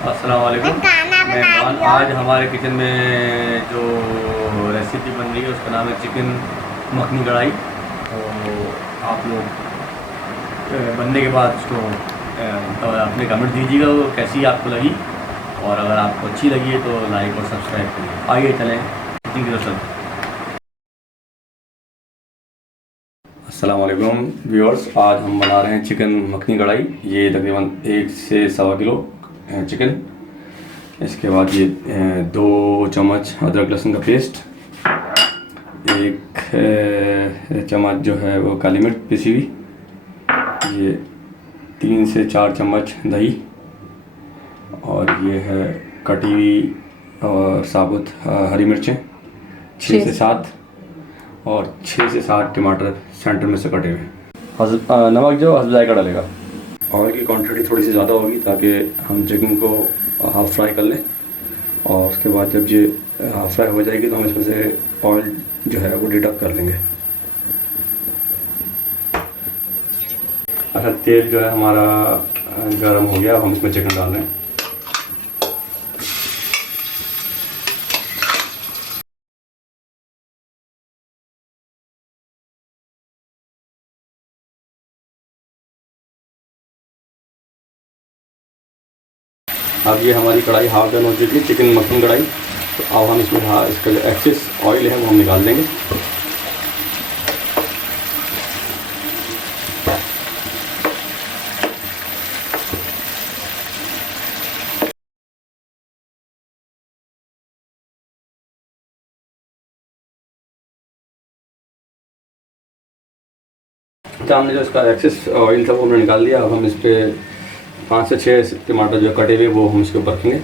अस्सलाम वालेकुम मेहमान। आज हमारे किचन में जो रेसिपी बन रही है उसका नाम है चिकन मखनी कढ़ाई। तो आप लोग बनने के बाद उसको तो अपने कमेंट दीजिएगा वो कैसी आपको लगी, और अगर आपको अच्छी लगी है तो लाइक और सब्सक्राइब करिए। आइए चलें किचन की तरफ। अस्सलाम वालेकुम व्यूअर्स, आज हम बना रहे हैं चिकन मखनी कढ़ाई। ये तकरीबन 1 से सवा किलो चिकन। इसके बाद ये 2 चम्मच अदरक लहसुन का पेस्ट, 1 चम्मच जो है वो काली मिर्च पिसी हुई, ये 3 से 4 चम्मच दही, और ये है कटी हुई और साबुत हरी मिर्चें 6 से 7, और 6 से 7 टमाटर सेंटर में से कटे हुए। नमक जो हस्ब जायका डालेगा। ऑयल की क्वांटिटी थोड़ी सी ज़्यादा होगी ताकि हम चिकन को हाफ़ फ्राई कर लें, और उसके बाद जब ये हाफ़ फ्राई हो जाएगी तो हम इसमें से ऑयल जो है वो डिडक्ट कर लेंगे। अच्छा, तेल जो है हमारा गर्म हो गया, अब हम इसमें चिकन डाल रहे हैं। अब ये हमारी कढ़ाई हाफ डन हो चुकी है, चिकन मखनी कढ़ाई। तो अब हम इसमें इसका जो एक्सेस ऑयल है वो हम निकाल देंगे। तो हमने जो इसका एक्सेस ऑयल था वो हमने निकाल दिया। अब हम इस पर 5 से 6 टमाटर जो कटे हुए वो हम इसके ऊपर रखेंगे।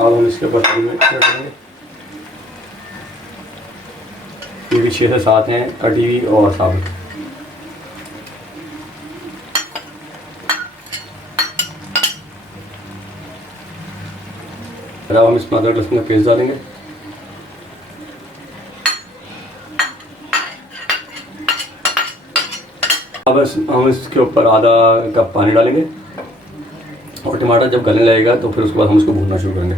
अब हम इसके ऊपर डालेंगे। ये भी 6 से 7 हैं कटी हुई और साबुत। अब हम इसमें अदरक लहसुन का पेस्ट डालेंगे। अब हम इसके ऊपर आधा कप पानी डालेंगे, और टमाटर जब गलने लगेगा तो फिर उसके बाद हम इसको भूनना शुरू करेंगे।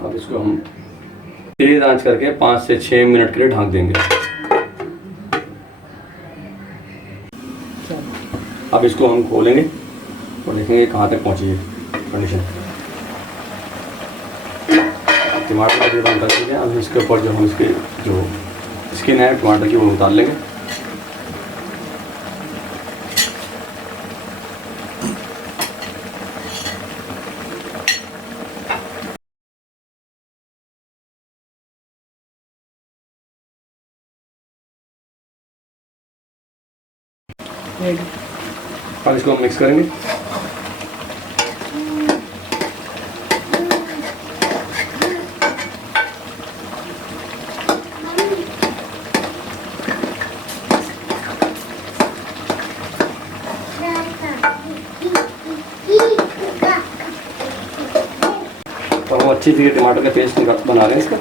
अब इसको हम तेज आंच करके 5 से 6 मिनट के लिए ढक देंगे। अब इसको हम खोलेंगे और देखेंगे कहाँ तक पहुँची है कंडीशन। टमाटर का बंद कर देंगे। अब इसके ऊपर जो हम इसके जो स्किन है टमाटर की वो उतार लेंगे। अब इसको हम मिक्स करेंगे। तो हम अच्छी तरह टमाटर का पेस्ट बना रहे हैं इसका।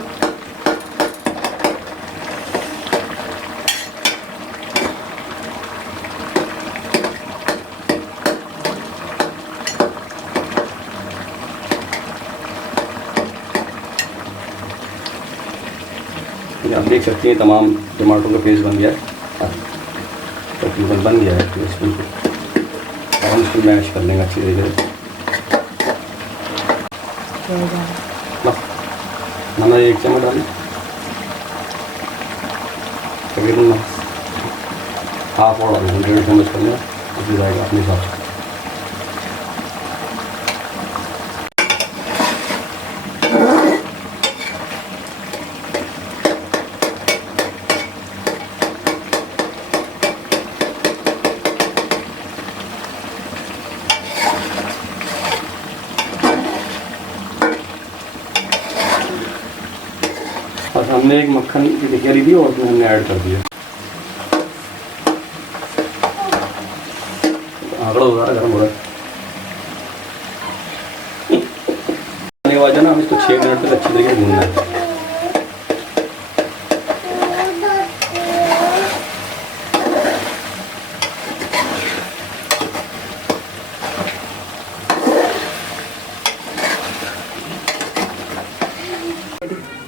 आप देख सकते हैं तमाम टमाटरों का पेस्ट बन गया है, तकरीबन बन गया है पेस्ट बिल्कुल। अब हम इसको मैश कर लेंगे अच्छी तरीके से। बस नमक 1 चम्मच डालें, तकरीबन हाफ और डालें, 1.5 चम्मच कर लें, उसमें जाएगा अपने हिसाब से। और हमने एक मक्खन की टिक्कियाँ ली थी और उसमें हमने ऐड कर दिया। आंकड़ा हो रहा है, गर्म हो रहा है। के बाद जो ना हम इसको 6 मिनट तक अच्छी तरीके से भूनना है।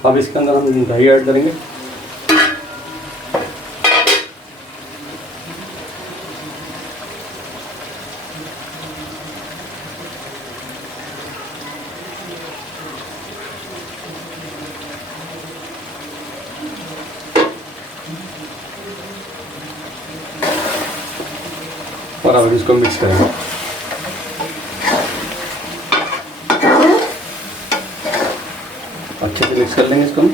अब इसके अंदर हम दही ऐड करेंगे। और अब इसको मिक्स करेंगे। अच्छे से मिक्स कर लेंगे इसको हम।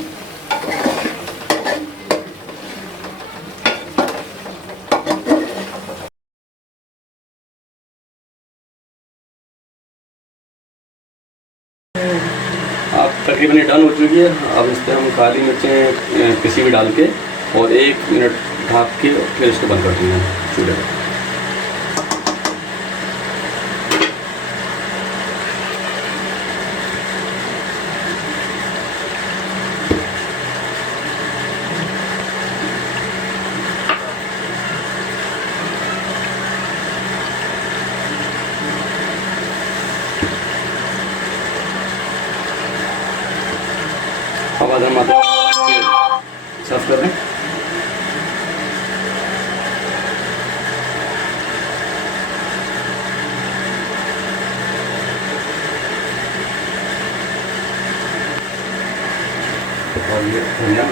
अब तकरीबन डन हो चुकी है। अब इस पर हम काली मिर्चें पिसी हुई डाल के और 1 मिनट ढक के फिर इसको बंद कर देंगे चूल्हे पर। अब अगर मतलब सर्व कर दें। और ये धनिया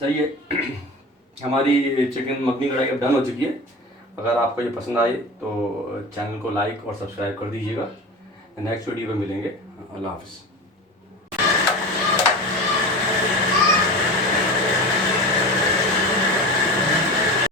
सही है। हमारी चिकन मखनी कढ़ाई अब डन हो चुकी है। अगर आपको ये पसंद आए तो चैनल को लाइक और सब्सक्राइब कर दीजिएगा। नेक्स्ट वीडियो में मिलेंगे। अल्लाह हाफ़िज़।